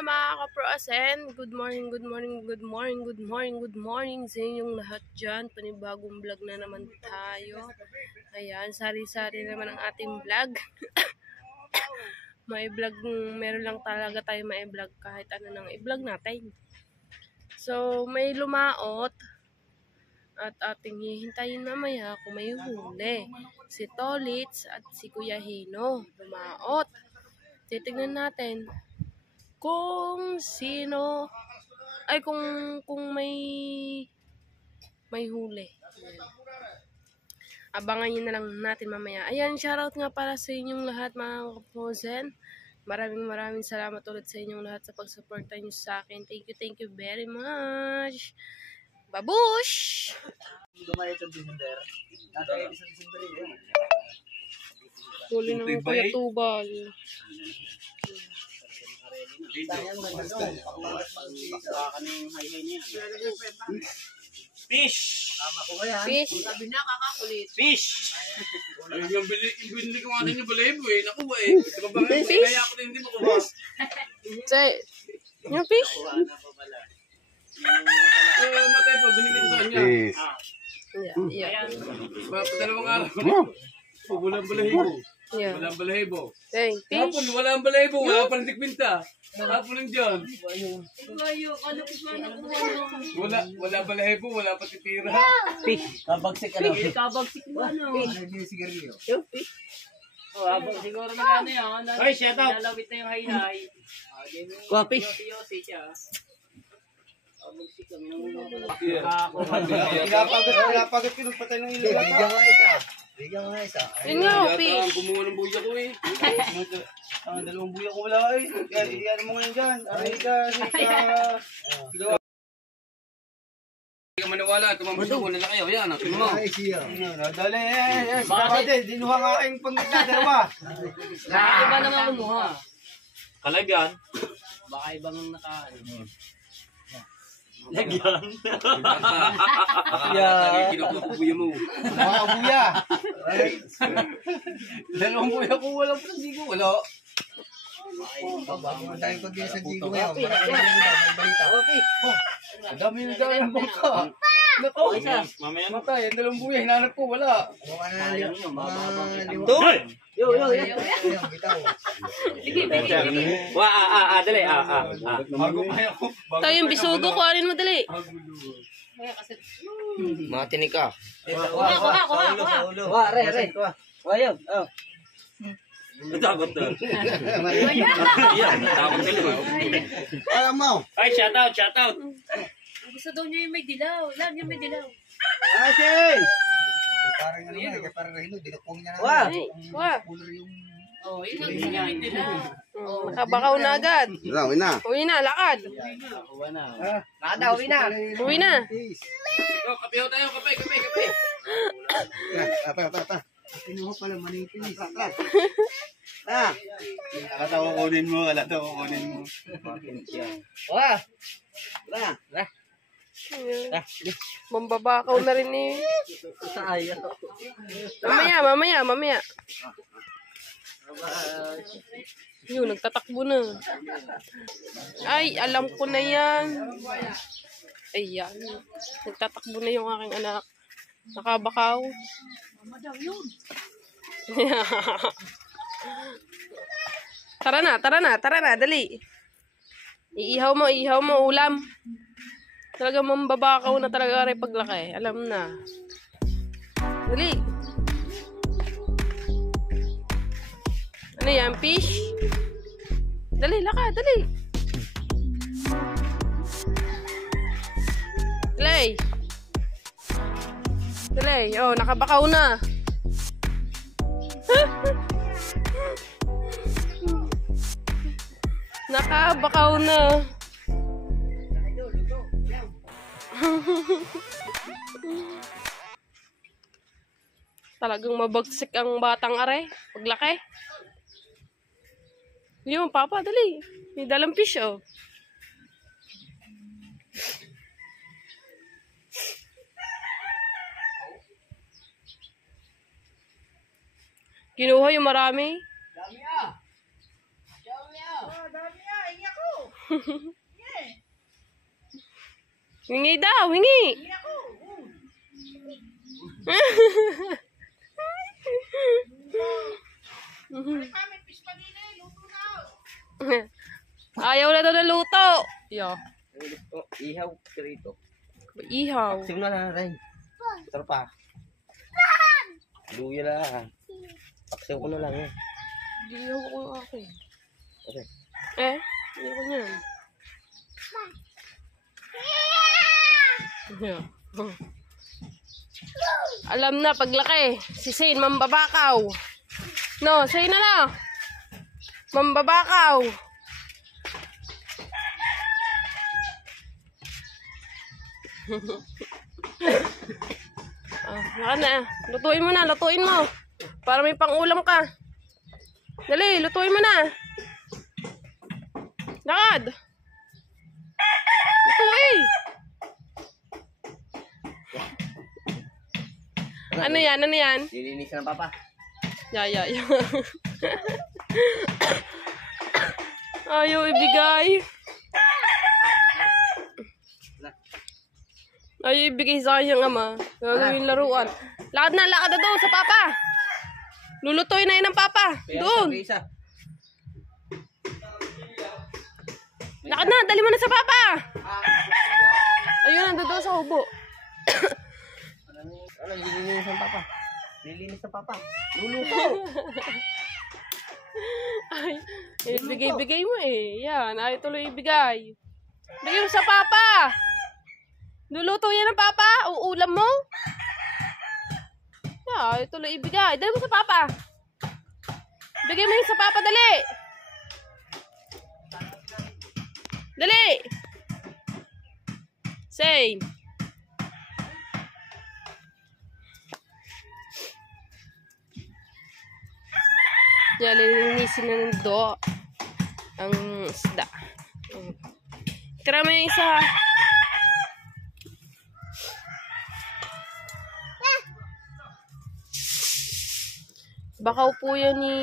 mga kaproasen. Good morning, good morning, good morning, good morning, good morning sa inyong lahat dyan. Panibagong vlog na naman tayo. Ayan, sari-sari naman ang ating vlog. May vlog, meron lang talaga tayo may vlog kahit ano nang i-vlog natin. So, may lumaot at ating hihintayin mamaya kung may huli. Si Tolits at si Kuya Hino lumaot. Titignan natin kung sino ay kung may huli. Ayan. Abangan nyo na lang natin mamaya. Ayan, shoutout nga para sa inyong lahat mga kaposen. Maraming salamat ulit sa inyong lahat sa pagsuporta nyo sa akin. Thank you very much. Babush! Huli na ng Kuya Tubal. Fish! Fish! Sabi na kakakulit. Fish! Yung binili ko nga din yung balahibo eh. Naku ba eh. Kaya ako din hindi makuha. Say, yung fish? Yung matay po, binili ko sa kanya. Yeah. Dalawang araw. Walang balahibo. Yeah. Walang balahibo. Say, fish? Hapon, walang balahibo. Wala pa rin tikbinta. Hapon lang dyan. Wala balahibo, wala pa titira. Fish! Kabagsik ano? Kabagsik mo ano. Yung fish! Habang siguro na ano yun. Ay, shout out! Lalawit na yung haylay. Kuha fish! Yosi siya. Kabagsik kami nung Pinapagat pinagpatay ng ilo. Bigyan nga isa. Yun nga, Yata fish. ang kumuha ng buya ko eh. Ang dalawang buya ko wala eh. Iyan mo ngayon dyan. Aray ka. Hindi ka maniwala. Tumambos ako. Nala kayo. Yan. Akin mo. Ay siya. Dali eh. Bakit? Dinuha nga aking pangdadalawa. Baka iba naman kumuha. Kalagyan! Baka ibang naka... Lagyan! Yeah. Kinukuha ko buya mo. Mga buya. Dalawang buya ko wala pa sa sigo. Wala. Ang dahil pag sa sigo ngayon. May balita. Ang dami yung dami ng bangka. Nako. Mamaya na. Matay. Ang dalawang buya. Hinanap ko. Wala. Hoy! Yo. Bitaw. Dali. Bago pa ako. Tayo yung bisugo ko. Alin mo dali. Matinig ka. Kuha, re. Ayun. Takot na. Yan, takot sila. Alam mo. Ay, shout out. Gusto daw niya yung may dilaw. Alam niya may dilaw. Asin! Parang ano nga, parang Rehino, dinukong niya na. Wah. Yung... Oh, yun ang gusto niya yung dilaw. Nakabakaw na agad. Uwi na. Uwi na, lakad. Uwi na. Uwi na. Kape ho tayo. Kape. Ta. Kinuha pala manipis. Alata ko kunin mo. Mambabakaw na rin eh. Mamaya. Yun, nagtatakbo na. Ay, alam ko na yan. Ayan. Nagtatakbo na yung aking anak. Nakabakaw. Tara na, dali. Iihaw mo, ulam. Talaga mambabakaw na talaga rin paglaki. Alam na. Dali. Ano yan, fish? Dali, dali. Dali. Oh, nakabakaw na. Nakabakaw na. Talagang mabagsik ang batang are. Paglaki. Yung papa, dali. May dalang fish, oh. Kinuha yung marami. Dami ah. Dami ah. Dami ah. Ingi ako. Hingi daw, hingi. Ayaw na daw na luto. Yo. Ihaw rito. Ihaw. Sige na rin. Tara pa. Luya lang. Paksaw ko na lang eh. Ihaw ko akin. Okay. Hindi ko niyan. Yeah. Alam na, paglaki. Si Shane, mambabakaw. No, Shane na. Mambabakaw. Naka na. Lutuin mo na, lutuin mo. Para may pang-ulam ka. Dali, lutuin mo na. Lakad. Lutuin. Ano yan? Ano yan? Lilinis ng papa. Ya. Ayaw ibigay. Ayaw ibigay sa kanyang ama. Gagawin laruan. Lakad na daw sa papa. Lulutoy na yun ng papa. Doon. Lakad na, dali mo na sa papa. Ayun, nandun doon sa hubo. Ano, lilinis ng papa. Lilinis ng papa. Luluto. Ay, ibigay mo eh. Yan, ayaw tuloy ibigay. Bigay mo sa papa. Luluto yan ng papa. Uulam mo. Ayaw tuloy ibigay. Dali mo sa papa. Bigay mo yun sa papa, dali. Dali. Same. Yan, lilinisin na ng do ang isda. Tira mo yung isa. Bakaw po yan ni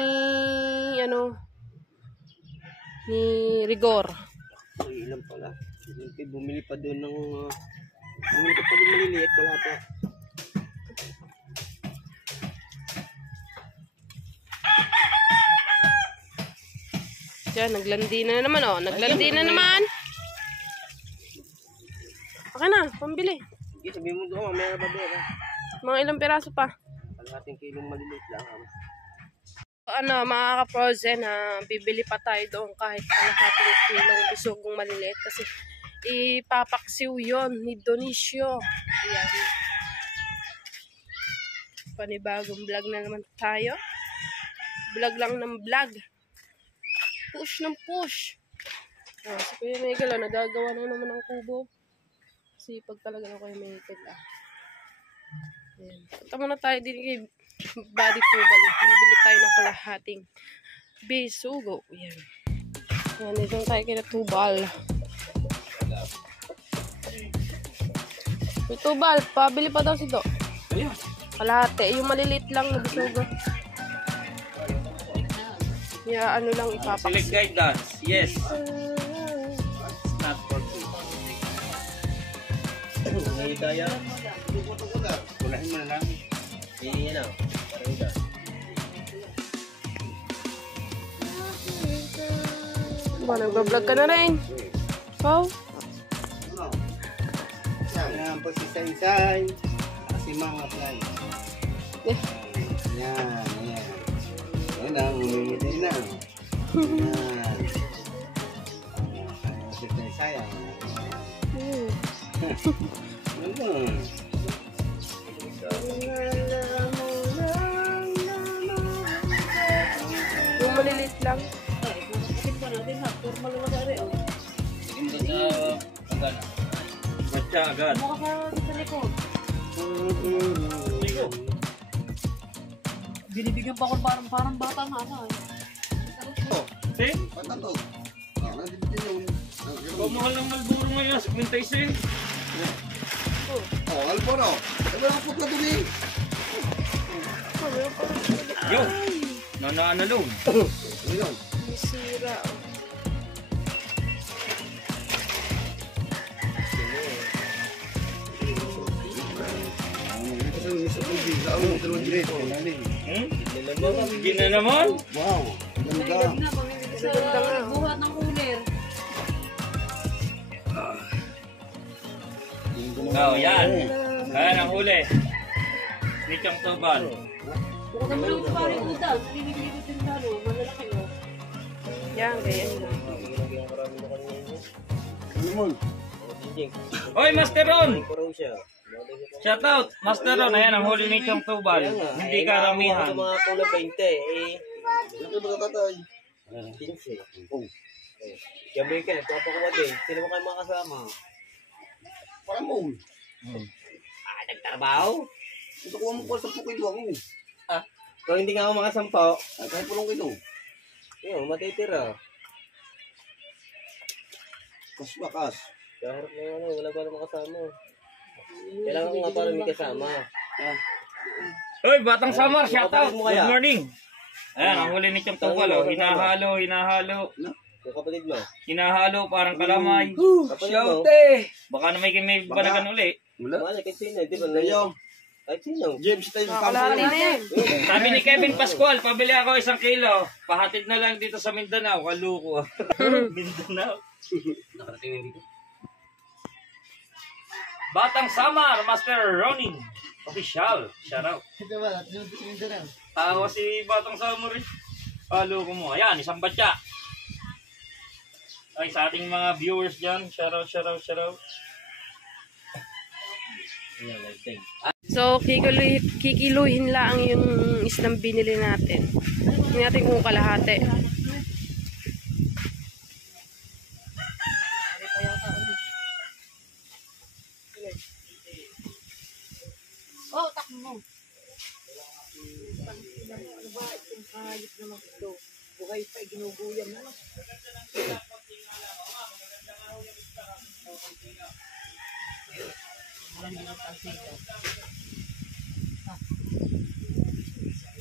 ni Rigor. Ay, ilan pala. Bumili pa doon ng maliliit. Wala pa. Diyan, naglandi na naman oh. Naglandi na naman. Okay na, pambili. Sige, sabihin mo doon. Mamaya na ba doon? Mga ilang piraso pa. Kalahating kilong maliliit lang. Mga ka-frozen, bibili pa tayo doon kahit kalahating kilong bisugong maliliit kasi ipapaksiw yon ni Donicio. Ayan. Panibagong vlog na naman tayo. Vlog lang ng vlog. Push ng push. Si Kuya Miguel, nagagawa na naman ng kubo. Sipag talaga ng Kuya Miguel. Ayan. Punta muna tayo din kay Body Tubal. Bibili tayo ng kalahating bisugo. Ayan. Ayan, dito tayo kay Tubal. May Tubal, pabili pa daw si Do. Kalahati. Yung maliliit lang na bisugo. Yeah, ano lang ipapak. Select guidance. Yes. Not for two. Hindi kaya. Kulahin mo na lang. Hindi yan o. Parang ito. Nag-vlog ka na rin. Oh. Yan po si Say-Say. Si Mama Play. Yan. Yan ang umimili na. Yan. Si Say-Say. Yung maliliit lang. Matcha agad. Binibigyan pa ako parang bata na ano eh. See? Patato. Nandito yun. Mahal ng Malboro ngayon. 56. Alporo. Ano ang putla dun eh? Yo. Nananalong. Ayun. Misira. ang dalawang dito. Lalim. Hindi na naman. Wow. Ganda. Buhat ng cooler. Oh, yan. Ayan ang huli. Nichong tubal. Bukod naman yung parang udas. Pinigilid din talo. Malalaki o. Yan, ganyan lang. Ano mo? Oy, Master Ron! Shout out, Master Ron. Ayan ang huli nichong tubal. Hindi karamihan. Mga pula 20 eh. Ano ba tatay? 15. Oh. Gabi ka, nagpapakuha din. Sino mo kayo mga kasama? Parang mo. Nagtrabaho? Ito kuha mo pa 10 kilo ako. Kung hindi nga ako makasampo, Kahit 8 kilo. yun, matitira. Kas bakas. Kaharap na ano, wala pa naman kasama. Kailangan ko nga para may kasama. Oy, Batang Samar, shout out. Mo kaya? Good morning. Ayan, ang huli nichong tubal. Oh. Hinahalo, hinahalo. Yung kapatid mo. Hinahalo, parang kalamay. Kapatid mo. Baka na may balagan uli. Wala. Wala, kahit sino. Di ba? Ayaw. Kahit sino. James tayo sa Kalahati na yan. Sabi ni Kevin Pascual, pabili ako 1 kilo. Pahatid na lang dito sa Mindanao. Kaluko. Mindanao. Nakarating dito. Batang Samar, Master Ronin. Official. Shout out. Ito ba? Ito na. Tawa si Batang Samar eh. Kaluko mo. Ayan, isang batya. Ay, sa ating mga viewers dyan. Shout out, shout out, shout out. So, kikiluhin lang yung islang binili natin. Hindi natin kung kalahati. Oh, takbo mo. Buhay pa, ginuguyam na.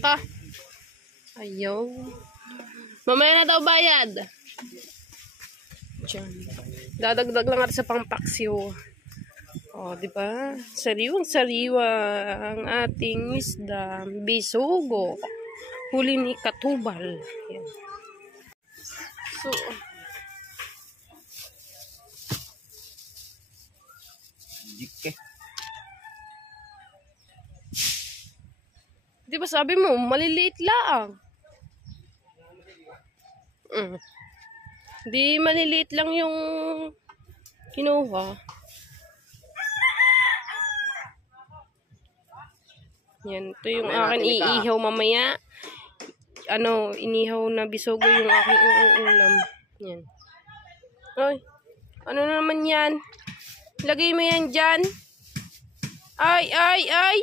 Ah. Ayaw. Mamaya na daw bayad. Diyan. Dadagdag lang natin sa pangpaksiw. Oh, di ba? Sariwang-sariwa ang ating isda. Bisugo. Huli ni Katubal. Yan. So, di ba sabi mo, maliliit lang. Di maliliit lang yung kinuha. Yan, ito yung akin iihaw mamaya. Ano, inihaw na bisugo yung aking uulam. Yan. Ay, ano na naman yan? Lagay mo yan dyan. Ay, ay, ay.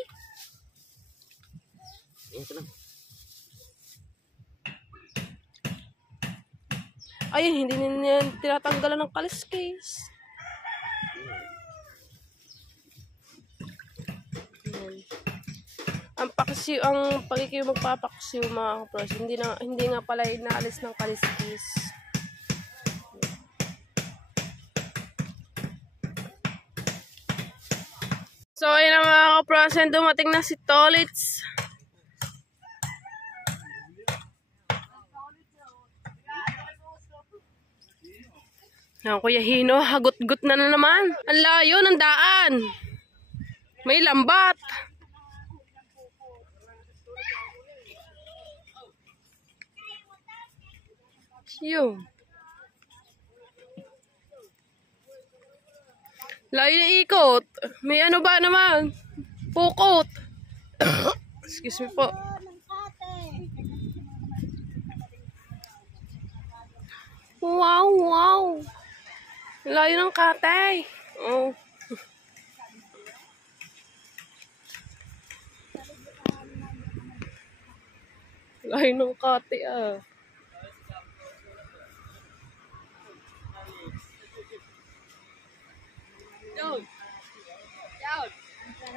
Ayun, hindi na tinatanggalan ng kaliskis. Yan. Ang paksiw, ang pagkikiw magpapaksiw mga kapros, hindi nga pala inaalis ng kaliskis. So, ayun na mga kapros, dumating na si Tolits. Yan, Kuya Hino, hagot-gut na naman. Ang layo ng daan. May lambat. Yun. Layo na ikot. May ano ba naman? Pukot. Excuse me po. Wow, wow. Layo ng katay. Oh. Layo ng katay ah.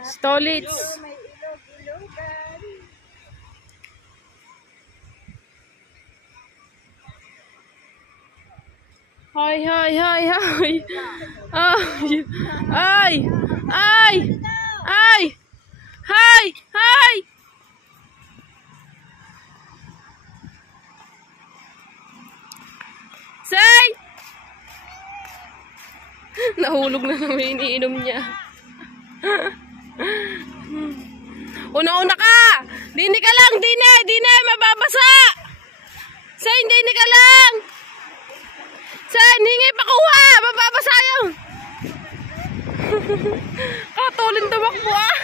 Stolits. Hi, hi, hi, hi. Ay, ay, ay, ay. Hi! Hi! Say! Nahulog na naman yung iniinom niya. Una-una ka! Dini ka lang! Dini! Mababasa! Say, dini ka lang! Say, hingi pakuha! Mababasa yung! Katulin tumakbo ah!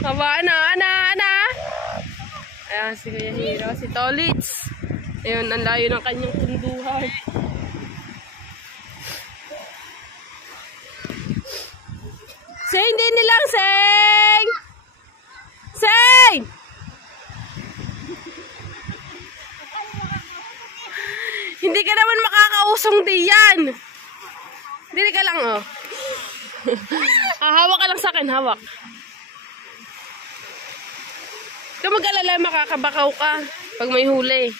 Aba, ana. Ayan, si Kuya Hiro, si Tolits. Ayun, ang layo ng kanyang punduhan. Seng, din nilang, Seng! Seng! Hindi ka naman makakausong diyan. Dili ka lang, oh. Hawak ka lang sa akin, hawak. Kung mag-alala, makakabakaw ka pag may huli.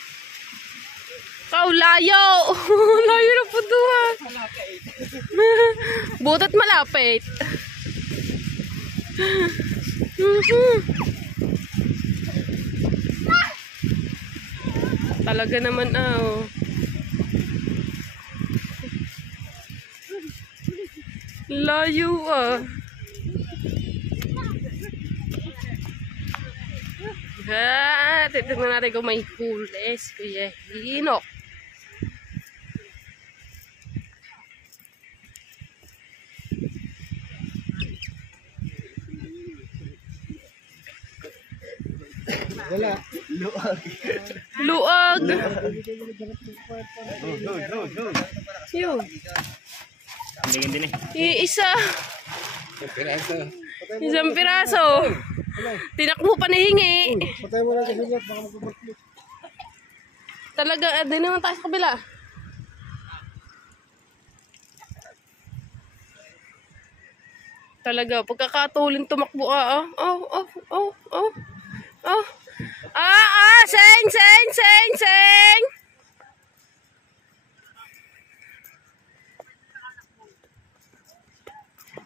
Kau, layo! Layo na punduhan. Butot malapit. Talaga naman, oh. Layo, ah. Titignan natin kung may huli. Kuya Hino. Wala. Luag. Yun. Hindi Isa. Isang piraso. Tinakbo pa na hingi. Patay mo lang kasi baka magpapaglit. Talaga, di naman tayo sa kabila. Talaga, pagkakatulin tumakbo ka, Seng!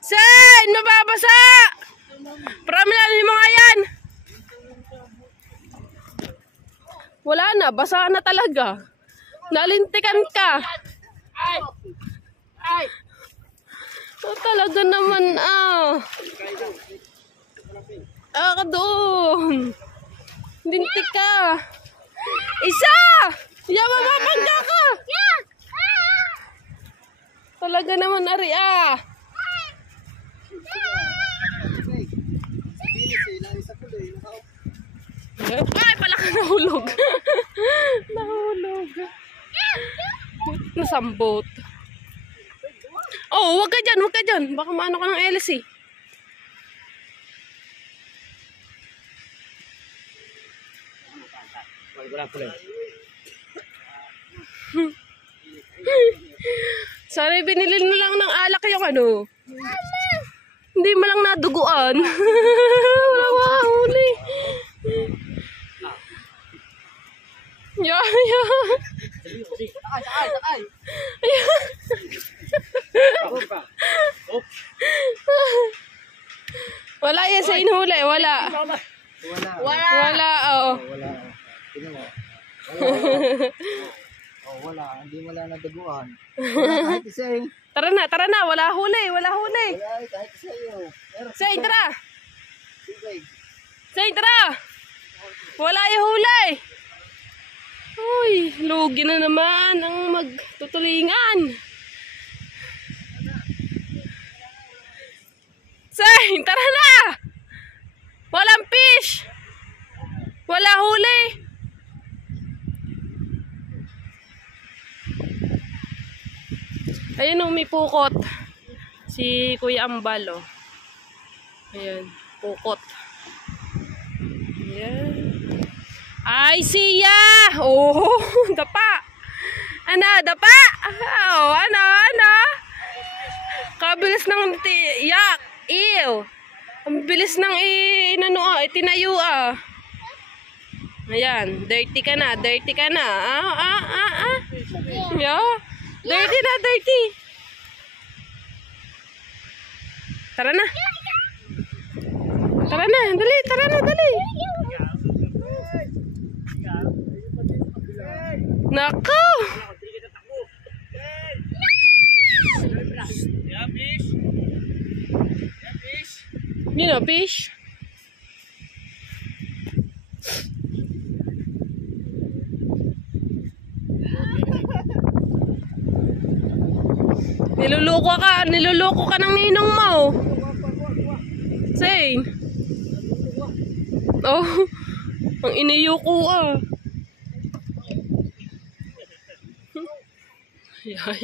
Seng! Mababasa! Paramilanin mo nga yan! Wala na, basa na talaga. Nalintikan ka. Talaga naman, ka doon. Lintik ka. Isa! Yawa, mapangga ka! Talaga naman, Ari, Ay, pala ka nahulog. Nahulog. Nasambot. Oh, wag ka dyan. Baka maano ka ng LC. Sorry, binili na lang ng alak yung ano. Hindi mo lang naduguan. Wala huli. Sakay. Wala yan sa inhuli, wala. Wala, oo. Wala. Tingnan mo. Wala. Hindi mo lang nadaguan. Wala kahit isa eh. Tara na, wala huli. Wala kahit isa yun. Say, tara. Sige. Say, tara. Wala yung huli. Uy, lugi na naman ang magtutulingan. Say, tara na. Walang fish. Wala huli. Ayun, may pukot. Si Kuya Ambal, oh. Ayan, pukot. Ayan. Ay, siya! Oh, dapa! Dapa! Oh, ano? Kabilis ng yak! Ew! Ang bilis ng itinayo, Ayan, dirty ka na. Yeah. Dirty na, dirty. Tara na. Tara na, dali, tara na, dali. Nako! You know, fish. Niluloko ka ng ninong mo. Say. Oh, ang iniyuko ah. Yeah. Oh,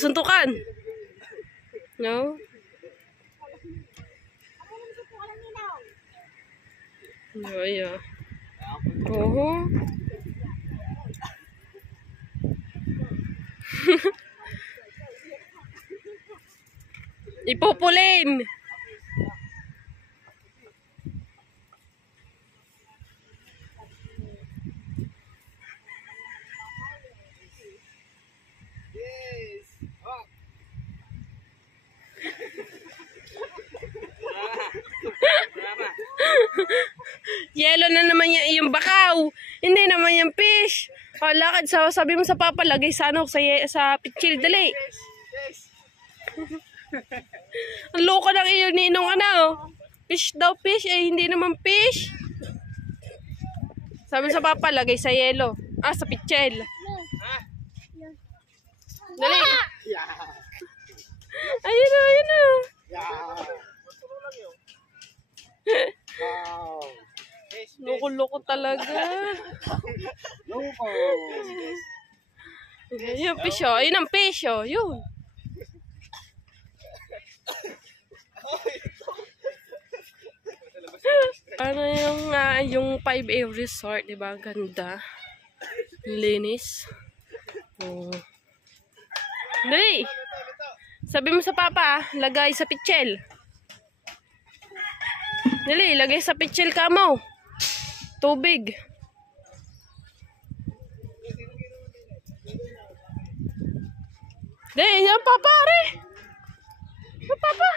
suntukan. No? Yeah. Oh. Ipupulin. Yellow na naman yung bakaw. Hindi naman yung fish. O, lakad. Sabi mo sa papa, lagay sa pitchil, dali. Ang loko ng iyo, ninong ano. Fish daw, fish. Eh, hindi naman fish. Sabi sa papa, lagay sa yellow. Sa pitchil. Dali. Ayun na. Loko-loko talaga. Loko. Yung fish, oh. Ayun ang fish, oh. Yun. Ano yung 5A resort, diba? Ganda. Linis. Oh. Dali. Sabi mo sa papa, lagay sa pitchel. Dali, lagay sa pitchel ka mo. Tubig. Dali, yan papa, re. Yan papa.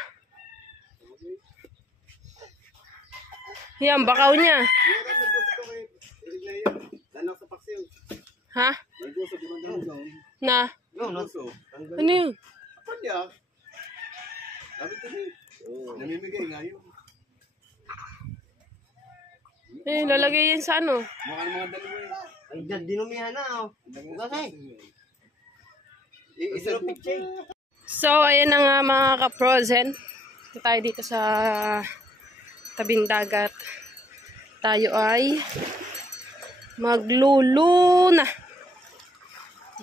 Yan, bakaw niya. Ha? Na? Ano yun? Apa niya? Sabi ko niya. Namimigay nga yun. Eh, lalagay yan sa ano? Mukha ng mga dalawa eh. Ay, dinumihan na, oh. Kasi. Isa picture. So, ayan na nga mga ka-frozen. Tayo dito sa tabing dagat. Tayo ay magluluna.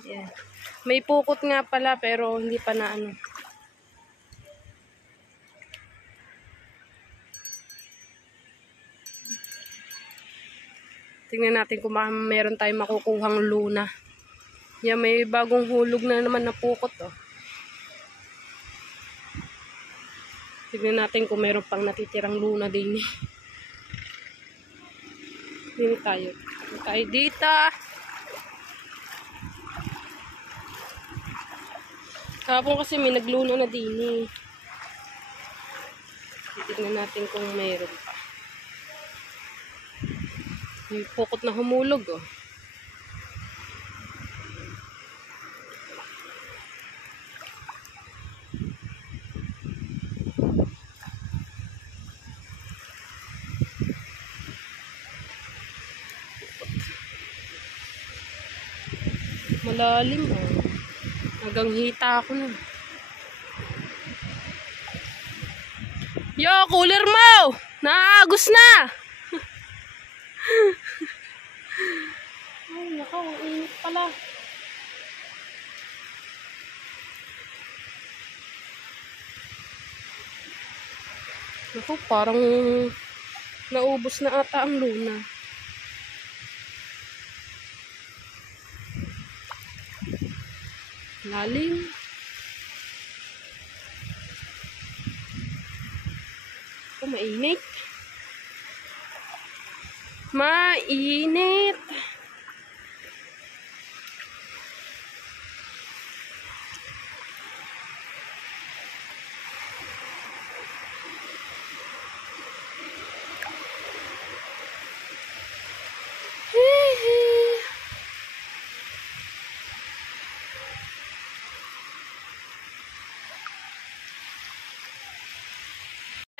Yeah. May pukot nga pala pero hindi pa na ano. Tingnan natin kung meron tayong makukuhang luna. Yan, may bagong hulog na naman na pukot, oh. Tingnan natin kung meron pang natitirang luna din. Dito tayo. Tayo dito. Kahapon kasi may nagluna na din. Tingnan natin kung meron pa. May pukot na humulog, oh. Malalim, oh. Hanggang hita ako na. Yo, cooler mo! Naagos na! Ay, nakaw, init pala. Naku, parang Naubos na ata ang luna. Lalim. Oh, mainit. Mainit.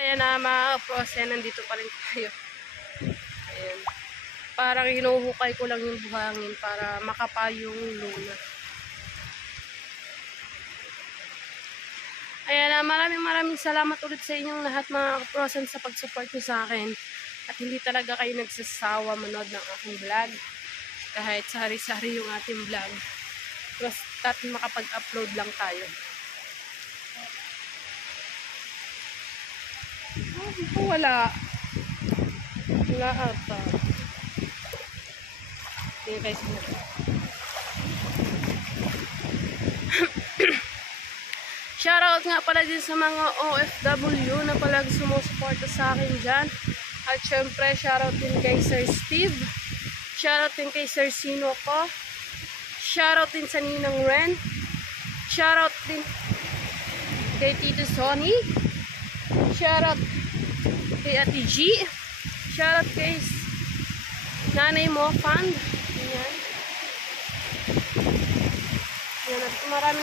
Ayan na mga kaprose, nandito pa rin tayo. Ayan. Parang hinuhukay ko lang yung buhangin para makapayong luna. Ayan na, maraming salamat ulit sa inyong lahat mga kaprose sa pag-support nyo sa akin. At hindi talaga kayo nagsasawa manood ng aking vlog. Kahit sari-sari yung ating vlog. Basta makapag-upload lang tayo. Wala. Wala ata. Tingnan kayo sila. Shoutout nga pala din sa mga OFW na palagi sumusuporta sa akin dyan. At syempre, shoutout din kay Sir Steve. Shoutout din kay Sir Sino ko. Shoutout din sa Ninang Ren. Shoutout din kay Tito Sonny. Shoutout kay Ate G. Shoutout kay Nanay Mo Fund. Ayan. Ayan. At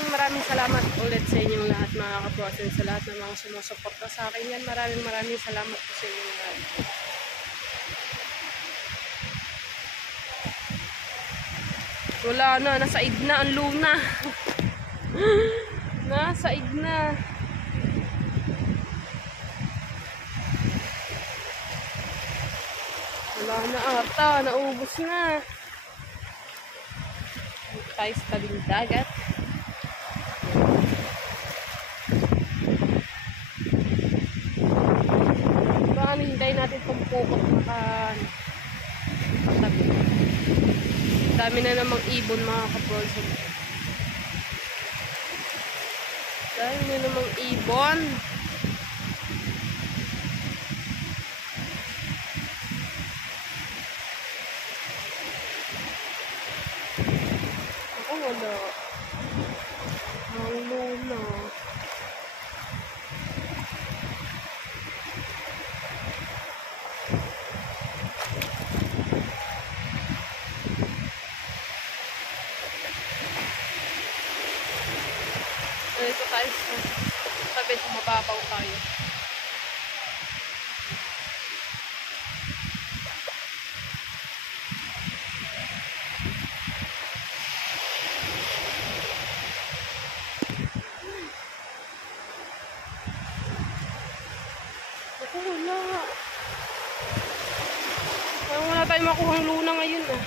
maraming salamat ulit sa inyong lahat mga kaprosen, sa lahat ng mga sumusuporta sa akin. Yan, maraming salamat po sa inyong lahat. Wala na, nasaid na ang luna. Nasaid na. Wala na ata, naubos na. Dito tayo sa tabing dagat. Baka hintayin natin itong pukot makatabi. Dami na namang ibon mga kaprolso. Dami na namang ibon. Wala. Ang luna. Ito tayo sa tabi, mababaw tayo. Wala tayong makuhang luna ngayon ah.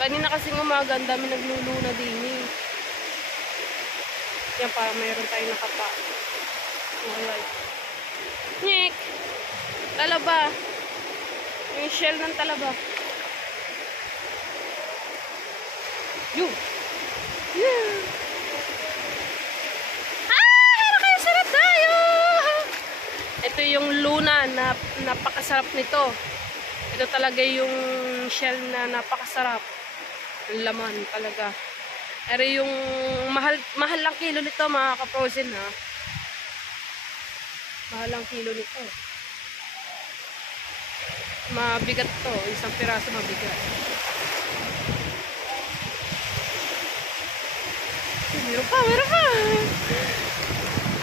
Kanina kasing umaga, ang dami nagluluna din eh. Yan, para mayroon tayong nakapa. Alright. Nyek! Talaba. Yung shell ng talaba. Yun! Yeah! Pero kayo sarap tayo! Ito yung luna na napakasarap nito. Ito talaga yung shell na napakasarap. Ang laman talaga. Pero yung mahal lang kilo nito mga ka-frozen ha. Mahal lang kilo nito. Mabigat to. Isang piraso mabigat. Meron pa.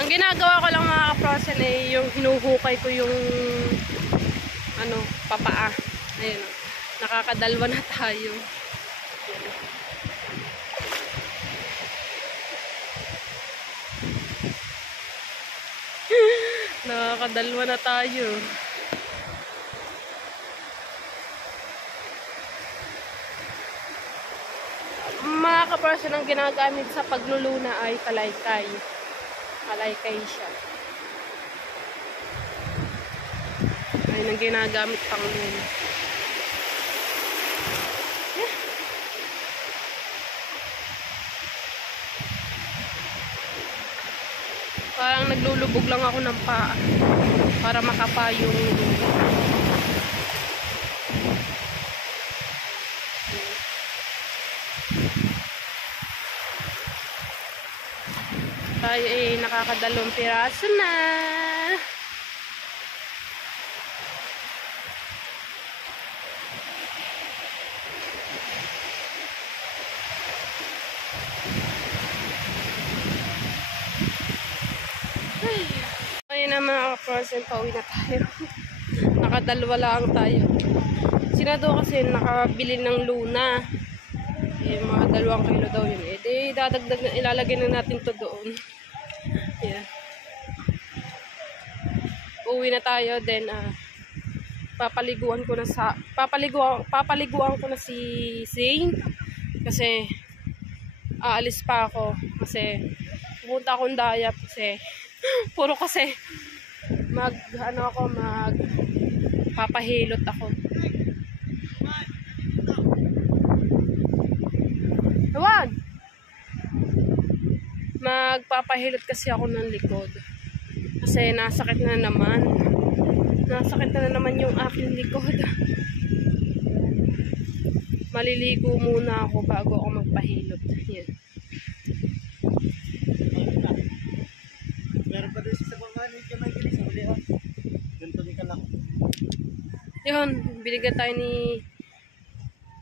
Ang ginagawa ko lang mga ka-frozen eh, yung hinuhukay ko yung papaa. Ayun. Nakakadalwa na tayo. Nakakadalwa na tayo. mga kaperson ang ginagamit sa pagluluna ay kalaykay. Kalaykay siya. Ayun ang ginagamit pang luna. Yeah. Parang naglulubog lang ako ng paa para makapa yung tayo ay nakakadalawang piraso na. Ayun na mga ka-frozen, pauwi na tayo. Nakadalawa lang tayo. Sinado kasi nakabili ng luna. Eh, mga 2 kilo daw yun. Eh, di dadagdag na, ilalagay na natin to doon. Yeah. Uwi na tayo, then papaliguan ko na si Zane kasi aalis pa ako kasi pupunta akong Dayap kasi puro kasi papahilot ako. Huwag! Magpapahilot kasi ako ng likod. Kasi nasakit na naman. Nasakit na naman yung aking likod. Maliligo muna ako bago ako magpahilot. Yan. Meron pa doon sa bangani ka may gilis sa uli. Ganito ni ka lang. Yun, binigyan tayo ni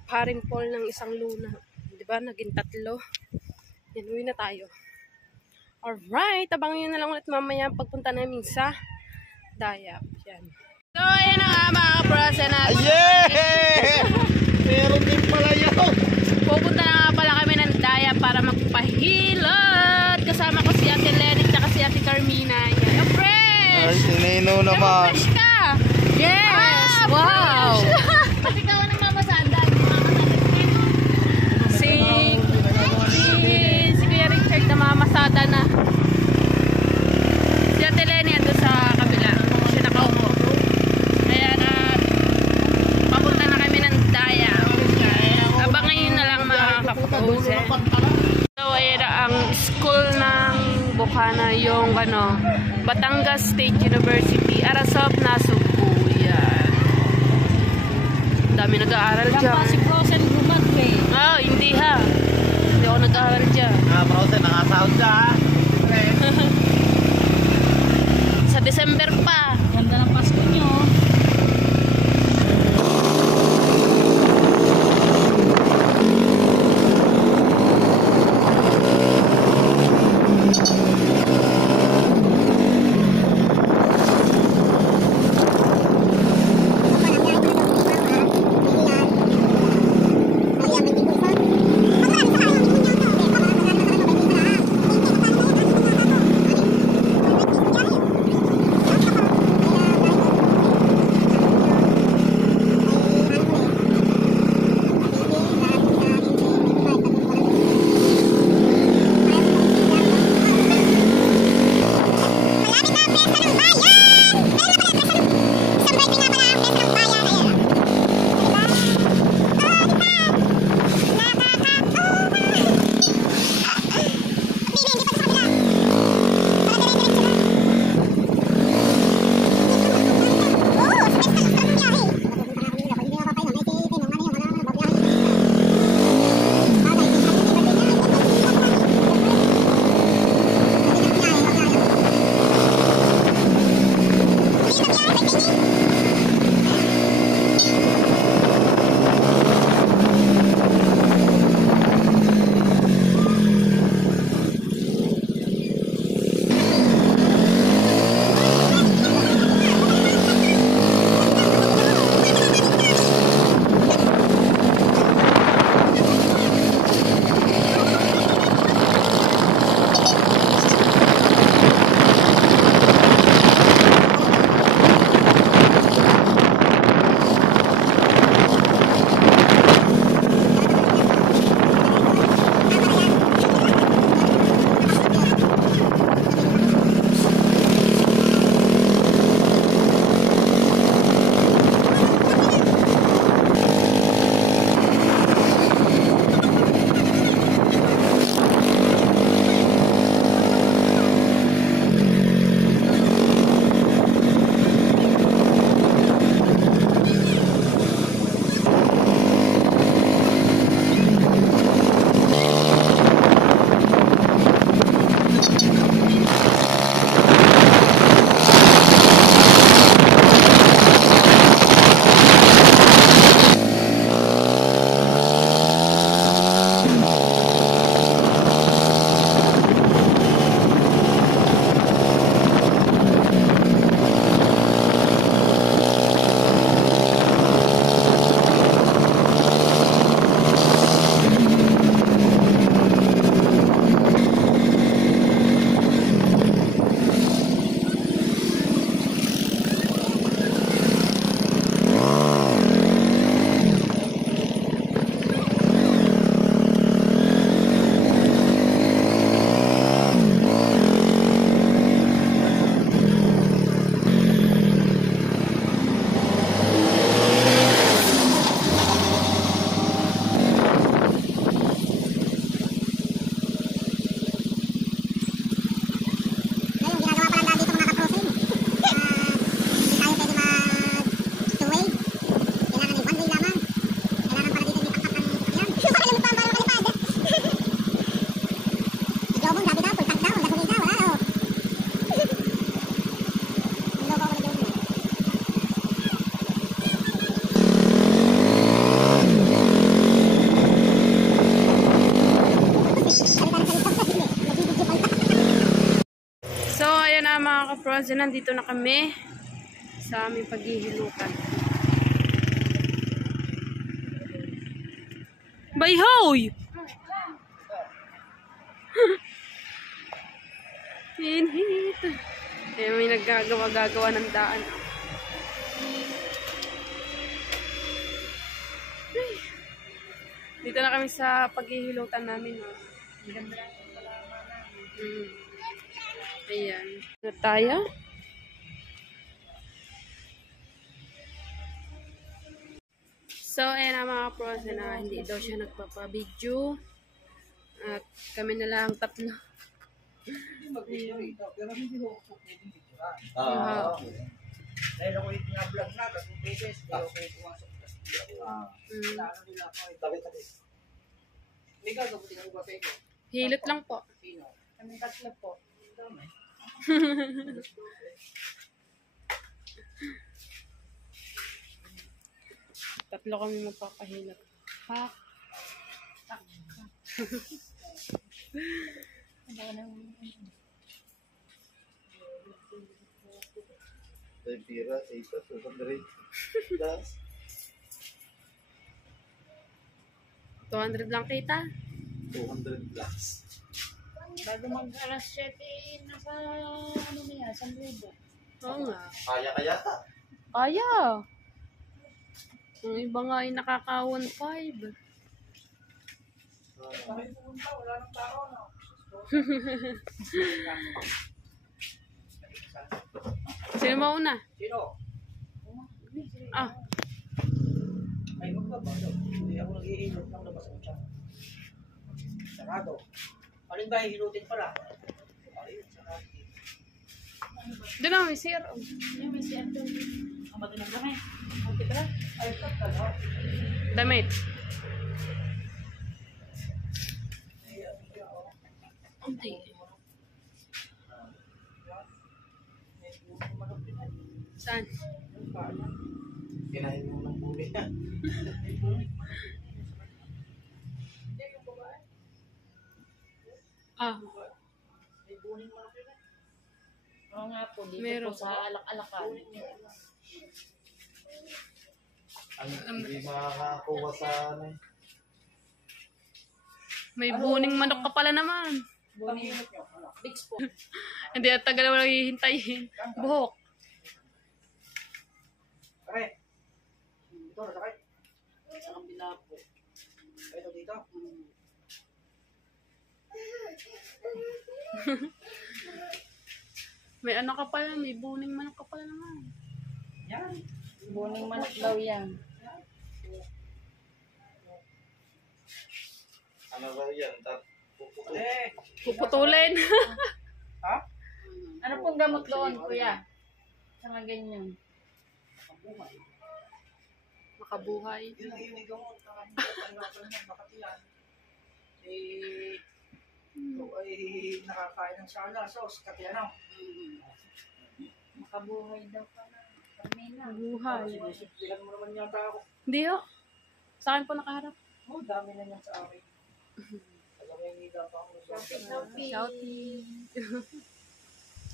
Paring Paul ng isang luna. Diba? Naging 3. Yan, uwi na tayo. Alright, abangan nyo na lang ulit mamaya pagpunta namin sa Dayap. Yan. So, ayan na nga mga ka-frozen natin. Yeah! Meron din pala yun. Pupunta na nga pala kami ng Dayap para magpahilot. Kasama ko si Ate Lenny at si Ate Carmina. Yan. Yung fresh! Ay, sinino naman. Fresh ka! Yes! Wow! Pati ka ng mama sa andan. Si Kuya Richard na mamasada na. Si Ate Lenny ando sa kabila. Siya nakaupo. Kaya papunta na kami ng Dayap. Abangan nyo na lang mga kapusen. So, ayan ang school ng Bukana, yung Batangas State University, Arasop, Nasubu. Yan. Dami nag-aaral dyan. Si Frozen Gumatwe. Oh, hindi ha. Hindi ako nag-aaral dyan. Frozen, nakasahod ka ha. Sa December pa. Ganda ng Pasko nyo. Thank you. mga ka-bronze, nandito na kami sa aming paghihilutan. Bayhoy! Hinhit. Eh, may naggagawa ng daan. Ay. Dito na kami sa paghihilutan namin. Oh. Ayan. Na tayo. So, ayan ang mga pros na hindi daw siya nagpapabidyo. At kami na lang tatlo. Pero hindi ko pwedeng picturean. Ah. Dahil ako yung pinablog na, tapos beses, hindi ako kayo pumasok sa studio. Lalo nila ako ay tabi-tabi. Hindi ka, gabuti ka ba kayo? Hilot lang po. Sino? Kami tatlo po. Dami. Tatlo kami magpapahilot. Ha? Pira, 200. 200 lang kita. 200 plus. Bago mag-alas 7, nasa ano niya, 1,000. Oo nga. Kaya kaya? Kaya. Yung iba nga ay nakaka 1.5. Bakit pumunta? Wala nang tao, no? Sino mauna? Sino? Ah, Ay, magbaba. Hindi ako naghihilot ng labas ng tiyan. Sarado. Alin ba hihilutin pala? Ayun, sarado. doon na may sir. Yung may siya doon. Ang matilang kami. Okay ba? Ay, tatlo. Damit. Hindi. Saan? Kinahin mo ng buli. Ah, Oo nga po, dito Meron. po sa alak-alakan. Ang hindi makakakuha sa ano eh. may buning manok ka pala naman. Panghinot nyo. Ano? Bigs po. Hindi at tagal mo lang hihintayin. Buhok. Sakay. Ito, nasakay. Sa kabila po. Ito dito. May ano ka pala, may buning manok ka pala naman. Yan. Buning manok daw yan. Ano ba yan? Puputo. Eh. Puputulin. Ha? Ano pong gamot doon, kuya? Sa mga ganyan. Makabuhay. Yun ang yung gamot. Tanggapan ng bakatiyan. Eh. Ito ay nakakain ng sala. Sauce. Katiyan ako. Makabuhay daw pala. Carmina. Buhay. Sinusuplihan mo naman yata ako. Hindi oh. Sa akin po nakaharap. Oh, dami na yan sa akin. Alam mo yung nila pa ako. Shouting.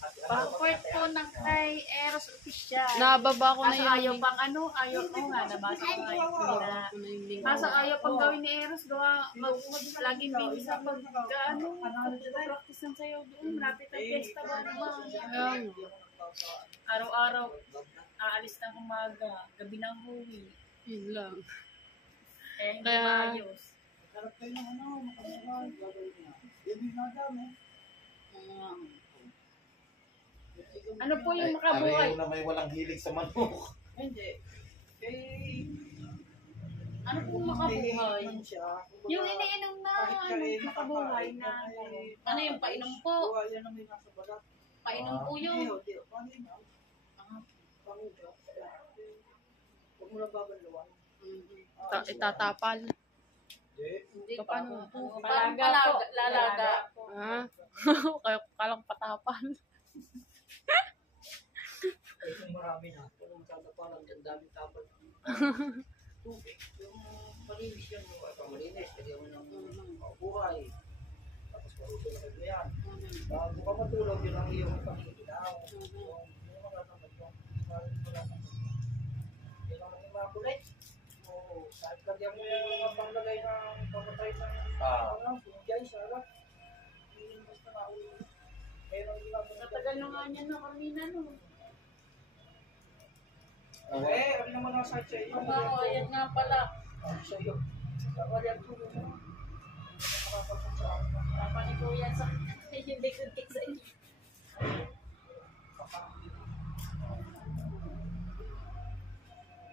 Passport po ng kay Eros Official. Nababa ko na Kaso yun. ayaw pang ano, ayaw ko nga, nabasa ko nga yung Nababa na. ko na yung link. Kaso ayaw pang gawin ni Eros, gawa, laging busy sa practice ng sayaw doon. Malapit ang fiesta ba naman. Ayan. Araw-araw, aalis ng umaga, gabi ng huwi. Yun lang. Kaya hindi Kaya- maayos. Sarap kayo ng ano, makasakay. Gagawin niya. Yan yung nadami. Ano po yung makabuhay? Pareho na may walang hilig sa manok. Hindi. Eh, Ano po makabuhay? man siya. Yung iniinom na makabuhay na ano yung painom po? Buhay yan ang may nasa balat. Painom po Hindi, yung hindi. Paano yun? Panguga. Huwag mo lang babanlawan. Itatapal. Hindi. Paano? palaga po, lalaga. Ah. Kaya kalang patapal. Ay, kung marami na. Kung magtatapalan, ang daming tapal. Tubig. Yung malinis yun. Ay, pang malinis. Kaya mo ng buhay. Tapos Marunong na yan. Bago ka matulog, yun ang iyong pag-iilaw. Yung mga naman yung wala naman. Yun ang mga makulit. Oo, kahit lagyan mo yung mga panglagay ng pamatay ng pinjay, sarap. Hindi basta makulit. Meron din ako. Matagal na nga niya na kanina no. Ano naman ang sa iyo? Oo, ayan nga pala. Sa iyo. Dapat yan tulog mo. Papa ni Kuya sa yung bacon cake sa inyo.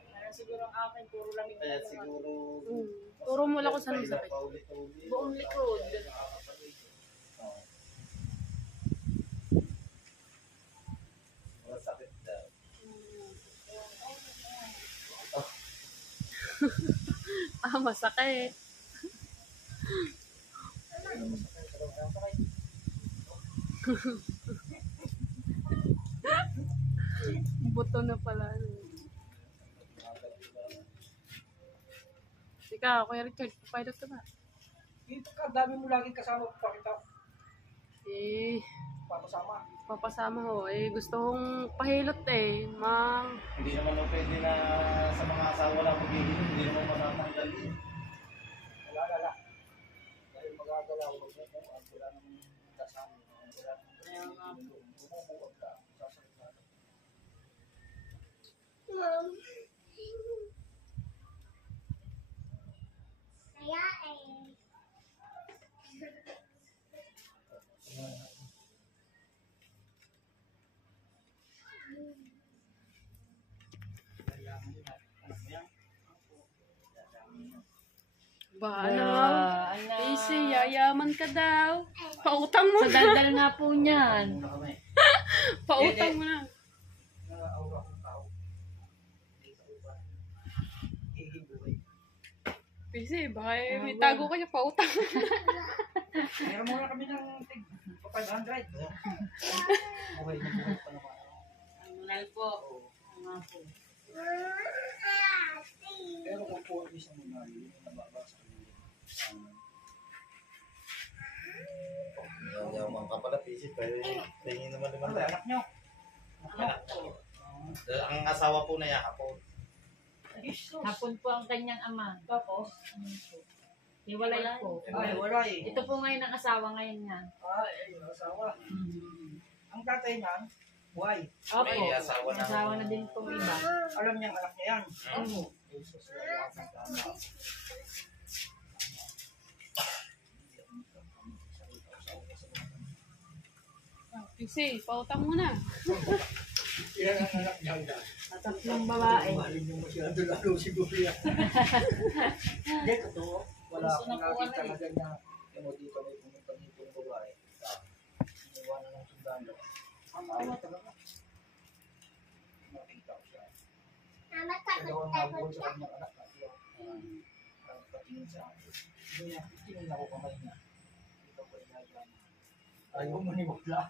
Parang siguro ang akin, puro lamig na lang. Siguro, Turo mo lang kung saan masakit. paulit-ulit. Buong likod. Masakit daw. Masakit. Buto na pala. Ikaw, Kuya Richard, pilot ka ba? Dito ka, dami mo laging kasama pakita. Eh, Papasama. papasama ho. Eh, gusto kong pahilot eh. Hindi naman mo pwede na sa mga asawa lang maghihilot, hindi naman matatanggal yun. Wala. Dahil magagalaw, wala nang kasama. Wala nang bumubuwag ka. Sasalita. Ba, ano? Easy, yayaman ka daw. Pautang mo Sa na. daldal nga po niyan. Pautang mo na. Aura kong tao. Hindi ka uban. Hihibuhay. Easy, baka may tago ka niya, pautang. Meron muna kami ng tig 500. Buhay na buhay pa naman. Ang munal po. Nga po. Pero kung po ang isang mga yun, nababasa ko yun. Yaman ka pala, pisip. Tingin naman naman. Ano, anak nyo? Ang asawa po na yakapon. Hapon po ang kanyang ama. Tapos? Hiwalay po. Ay, wala eh. Ito po ngayon ang asawa ngayon niya. Ay, yung asawa. Ang tatay niyan, buhay. Opo. May asawa na. Asawa na din po iba. Alam niyang anak niya yan. Opo. Jesus, wala kang tama. Easy, pautang mo na. Yan ang anak niya. Tatlong babae. Mahalin yung masyado lalo siguro yan. Hindi, totoo. Wala Gusto akong na po nakita ano na ganyan. Yung dito may pumunta dito ng babae. Iniwanan ng sundalo. Ang awa talaga. Nakita ko siya. Dalawang habol sa kanyang anak na siya. Ang patingin sa akin. Hindi niya, tingin ako kamay niya. Ito ko inayaman. Ayaw mo ni Bakla.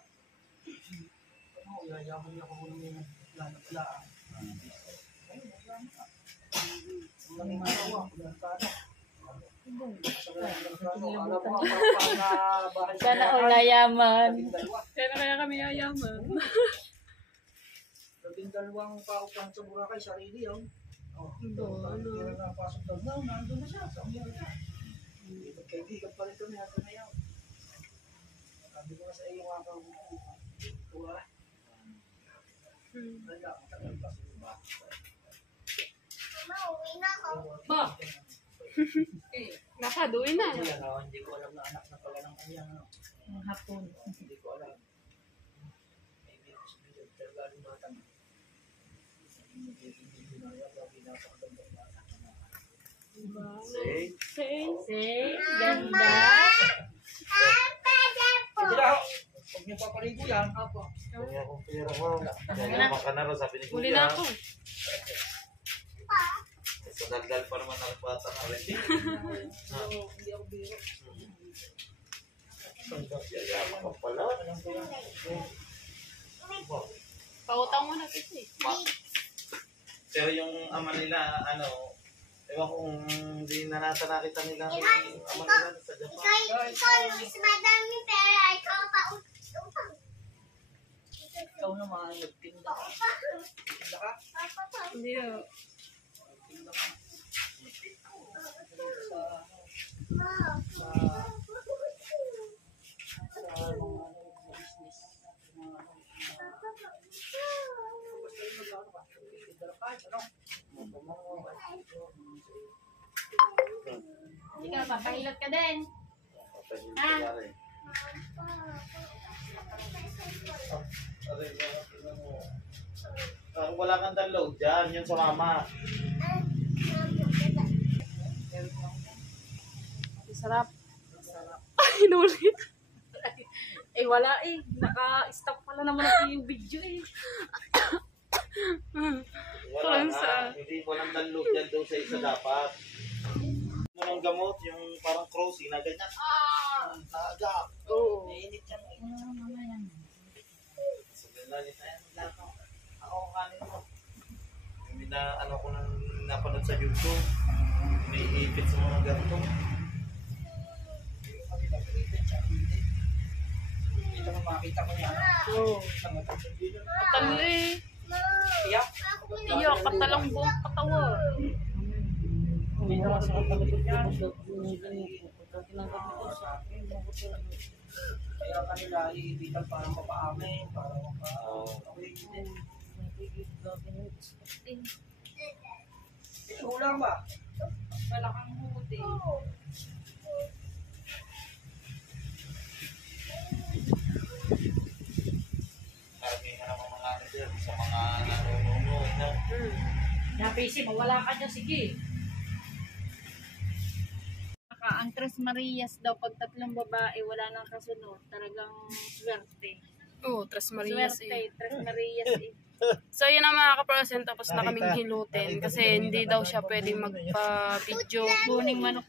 Ano, iayaman niya ako muna yung Bakla. Ayun, Bakla na. Ang maning asawa, kulantano. Sana all nayaman. Kaya kaya kami yayaman. 12 paupan sa Boracay, sarili yun. Ano? Kaya napasok daw, nandun na siya, sa Amerika. Kaibigan pa rin kami, nandun na yun. Sabi ko na sa iyo, mga kaukuhan. Tuwa. Wala, matagal pa sa iba. Ba? Nakaduin na. Hindi ko alam na anak na pala ng kanya. Ang hapon. Hindi ko alam. Maybe ako sa video, talaga yung bata na. Hindi na yan, lagi napakaganda yung bata na. Say. Say, ganda. Sige na, huwag niyo papaligo yan. Opo. Kaya akong pera ko. Yaman ka na rin, sabi ni Huli Kuya. na ako. Sa daldal pa naman ang bata na rin. Hindi ako biro. Yaman ka pala. Alam ko yan. Pautang mo na kasi. Pero yung ama nila, ano, Ewan ko kung hindi na nakita nila ang ama nila sa Japan. Ikaw, mas madami pera. Ikaw pa utang. Ikaw naman, nagtinda. Hindi oh. Ikaw, papahilot ka din. Wala kang download dyan, yun sa mama. Sarap. Ay, inulit. Eh, wala eh. Naka-stop pala naman ako yung video eh. Wala nga, hindi walang download dyan doon sa isa dapat. Ng gamot, yung parang crossing na ganyan. Nagap. Oo. Mainit yan. So, ganalit na yan. Ako kanin mo. Yung ano ko nang napanood sa YouTube. May ipit sa mga ganito. Hindi mo makita ko yan. Oo. Katalo eh. Iyak. Iyak, katalang buong katawan. Hindi naman sa kapatid yan. Kaya kanila iibitan parang papaamin, parang maka-away din. Ulang ba? Malakang huti. Karamihan naman mga kanila sa mga nanununod na. Napisi, mawala ka dyan, sige. Ang Tres Marias daw, pag tatlong babae, wala nang kasunod. Talagang swerte. Oo, Tres Marias Swerte, eh. Tres Marias eh. So yun ang mga kaprosen, tapos na kaming hilutin kasi hindi daw siya pwedeng magpa-video. Buning manok.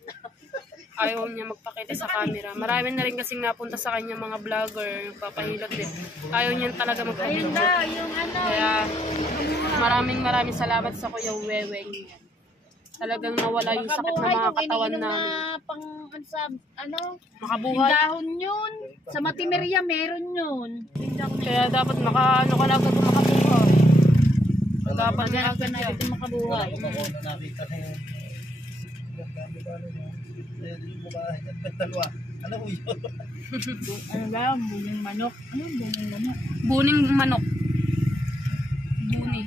Ayaw niya magpakita sa camera. Marami na rin kasing napunta sa kanya mga vlogger, yung papahilot din. Ayaw niya talaga Ayun magpa-video. na, yung ano. Kaya maraming salamat sa Kuya Weweng. Talagang nawala yung sakit ng mga katawan namin. Pang, ano, Makabuhay. dahon yun. Sa Matimeria, meron yun. Kaya dapat ano ka na agad makabuhay. Dapat na agad na yan. agad makabuhay. Nakita na yung ano ko yun? Ano ba, buning manok. Ano, buning manok? Buning manok. Buni.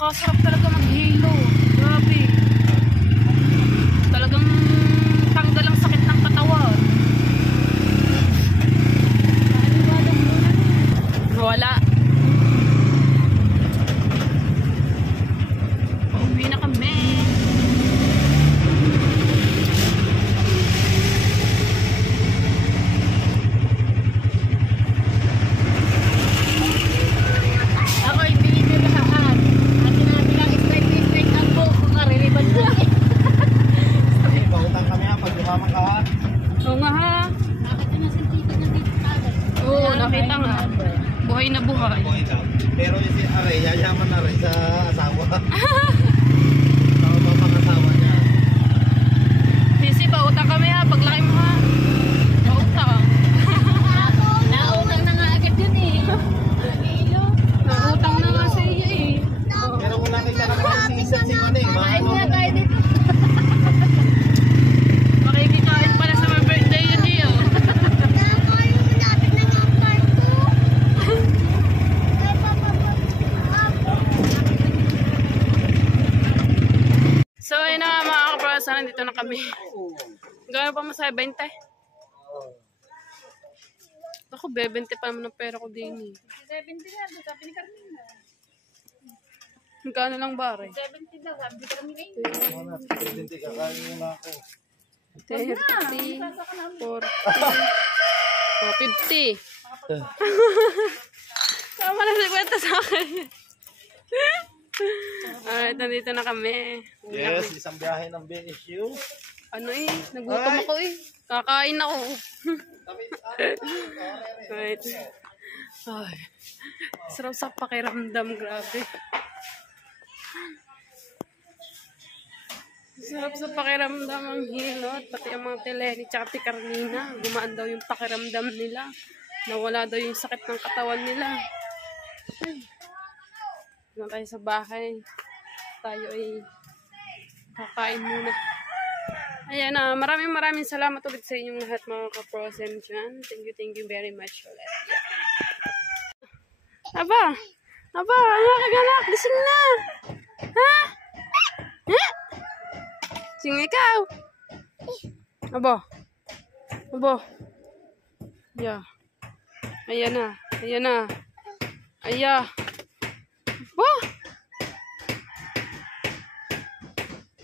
Nakasarap talaga mag-hilo. Grabe. Talagang tanggal ang sakit ng katawan. Wala. Pauwi na kami. Ako ay binibirahan. At sinabi lang, straight ang buhok ko kaririban na. Pautang kami ha, pag lumamang ka ha. Oo nga ha. Nakita na sa tito na dito agad. Oo, nakita nga. Buhay na buhay. Buhay daw. Pero yung si Aray, yayaman na rin sa asawa. Sa mga asawa niya. Busy ba? Utang kami ha. Paglaki mo ha. Pautang. Nautang na nga agad yun eh. Nautang na nga sa iyo eh. Pero kung nakita ka naman si Isan si Manay, Kain nga tayo dito. Makikikain pala sa my birthday yun eh. Oh. So ayun na nga mga kaprasa, nandito na kami. Gano'n pa masaya? 20? Ako, 20 pa naman ang pera ko din eh. 70 nga, sabi ni Carmina. Gano'n lang ba rin? 70 daw, sabi ni Carmina. Hindi kakain muna ako. 30, 40, 50. Tama na 50 sa akin. Alright, nandito na kami. Yes, isang biyahe ng BSU. Ano eh, nagutom ako eh. Kakain ako. Right. Ay, sarap sa pakiramdam, grabe. Sarap sa pakiramdam ang hilot, pati ang mga Teleni tsaka ti Carmina. Gumaan daw yung pakiramdam nila. Nawala daw yung sakit ng katawan nila. Doon tayo sa bahay. Tayo ay kakain muna. Ayan na, maraming salamat ulit sa inyong lahat mga ka-Frozen dyan. Thank you very much ulit. Yeah. Aba, anak kaganak, gising na. Ha? Ha? Sing ikaw. Aba. Yeah. Ayan na. Aya.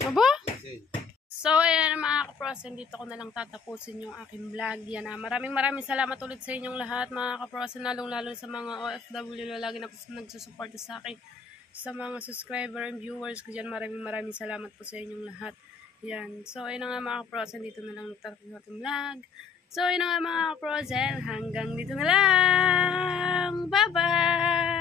Aba. So, ayan mga ka-Frozen, dito ko na lang tatapusin yung aking vlog. Yan na. Maraming salamat ulit sa inyong lahat mga ka-Frozen, lalong-lalo sa mga OFW na lagi na nagsusuporta sa akin. Sa mga subscriber and viewers ko dyan, maraming salamat po sa inyong lahat. Yan. So, ayun na nga mga ka-Frozen, dito na lang nagtatapos yung ating vlog. So, ayun na nga mga ka-Frozen, hanggang dito na lang. Bye-bye!